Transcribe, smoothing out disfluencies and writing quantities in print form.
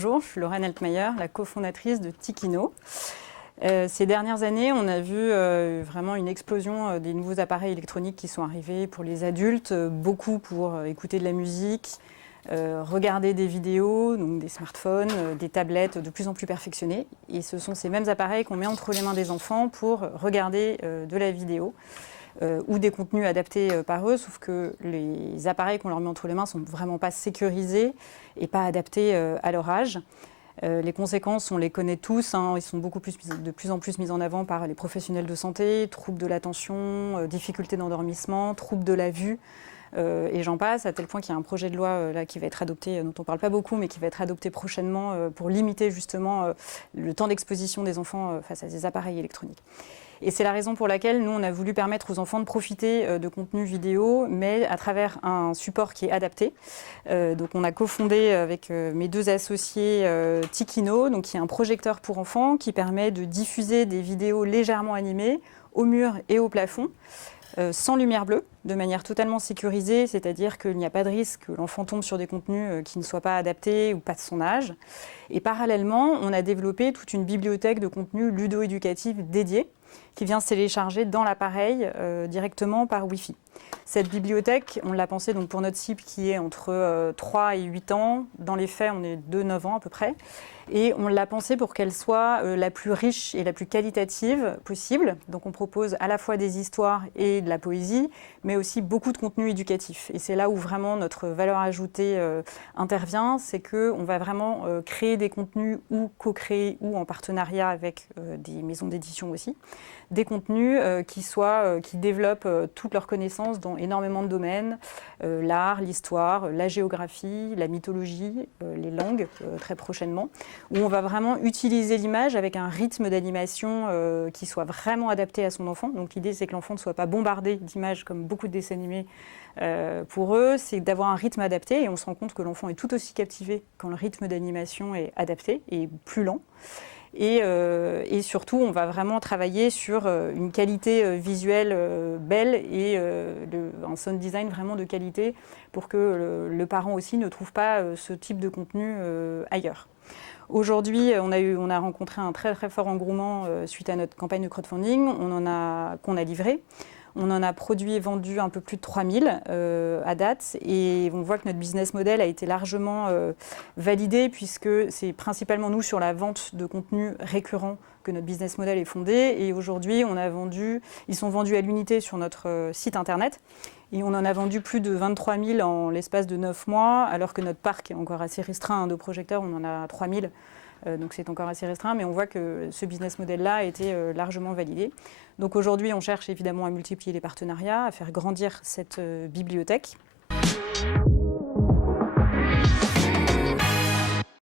Bonjour, je suis Lorraine Altmaier, la cofondatrice de Tikino. Ces dernières années, on a vu vraiment une explosion des nouveaux appareils électroniques qui sont arrivés pour les adultes, beaucoup pour écouter de la musique, regarder des vidéos, donc des smartphones, des tablettes de plus en plus perfectionnées. Et ce sont ces mêmes appareils qu'on met entre les mains des enfants pour regarder de la vidéo ou des contenus adaptés par eux, sauf que les appareils qu'on leur met entre les mains ne sont vraiment pas sécurisés et pas adaptés à leur âge. Les conséquences, on les connaît tous, ils sont de plus en plus mis en avant par les professionnels de santé, troubles de l'attention, difficultés d'endormissement, troubles de la vue, et j'en passe, à tel point qu'il y a un projet de loi là, qui va être adopté, dont on ne parle pas beaucoup, mais qui va être adopté prochainement pour limiter justement le temps d'exposition des enfants face à ces appareils électroniques. Et c'est la raison pour laquelle nous, on a voulu permettre aux enfants de profiter de contenus vidéo, mais à travers un support qui est adapté. Donc on a cofondé avec mes deux associés Tikino, donc qui est un projecteur pour enfants qui permet de diffuser des vidéos légèrement animées au mur et au plafond, sans lumière bleue, de manière totalement sécurisée, c'est-à-dire qu'il n'y a pas de risque que l'enfant tombe sur des contenus qui ne soient pas adaptés ou pas de son âge. Et parallèlement, on a développé toute une bibliothèque de contenus ludo-éducatifs dédiés qui vient se télécharger dans l'appareil directement par Wi-Fi. Cette bibliothèque, on l'a pensée donc pour notre cible qui est entre 3 et 8 ans. Dans les faits, on est de 9 ans à peu près. Et on l'a pensée pour qu'elle soit la plus riche et la plus qualitative possible. Donc on propose à la fois des histoires et de la poésie, mais aussi beaucoup de contenu éducatif. Et c'est là où vraiment notre valeur ajoutée intervient, c'est qu'on va vraiment créer des contenus ou co-créer ou en partenariat avec des maisons d'édition aussi, des contenus qui développent toutes leurs connaissances dans énormément de domaines, l'art, l'histoire, la géographie, la mythologie, les langues très prochainement, où on va vraiment utiliser l'image avec un rythme d'animation qui soit vraiment adapté à son enfant. Donc l'idée c'est que l'enfant ne soit pas bombardé d'images comme beaucoup de dessins animés. Pour eux, c'est d'avoir un rythme adapté et on se rend compte que l'enfant est tout aussi captivé quand le rythme d'animation est adapté et plus lent. Et surtout, on va vraiment travailler sur une qualité visuelle belle et un sound design vraiment de qualité pour que le parent aussi ne trouve pas ce type de contenu ailleurs. Aujourd'hui, on a rencontré un très très fort engouement suite à notre campagne de crowdfunding qu'on a livré. On en a produit et vendu un peu plus de 3000 à date et on voit que notre business model a été largement validé puisque c'est principalement nous sur la vente de contenu récurrent que notre business model est fondé et aujourd'hui ils sont vendus à l'unité sur notre site internet et on en a vendu plus de 23 000 en l'espace de 9 mois alors que notre parc est encore assez restreint de projecteurs, on en a 3000. Donc c'est encore assez restreint, mais on voit que ce business model-là a été largement validé. Donc aujourd'hui, on cherche évidemment à multiplier les partenariats, à faire grandir cette bibliothèque.